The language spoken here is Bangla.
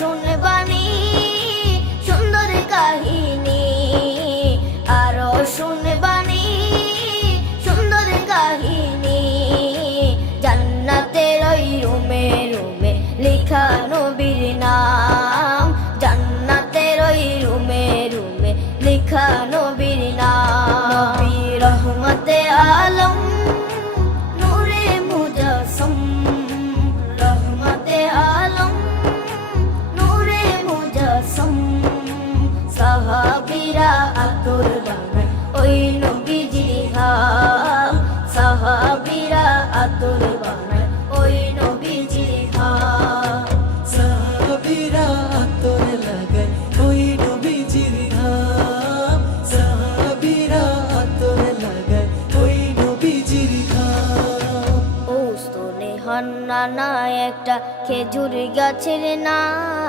শুনবানি সুন্দর কাহিনী, আরো শুনবানি সুন্দর কাহিনী। জান্নাতের ওই রুমে রুমে লেখা নবীর নাম, জান্নাতের ওই রুমে রুমে লেখা নবীর নাম। নবী রহমতে আলম নূরে মুজাসসম, রহমতে আলম নূরে মুজাসসম। সাহাবীরা আতর বানায় ওই নবীজির ঘাম, সাহাবীরা আতর বানায় ওই নবীজির ঘাম। সাহাবীরা আতর লাগায় ওই নবীজির ঘাম, সাহাবীরা আতর লাগায় ওই নবীজির ঘাম। ও স্তনে হান্নানা একটা খেজুর গাছের নাম।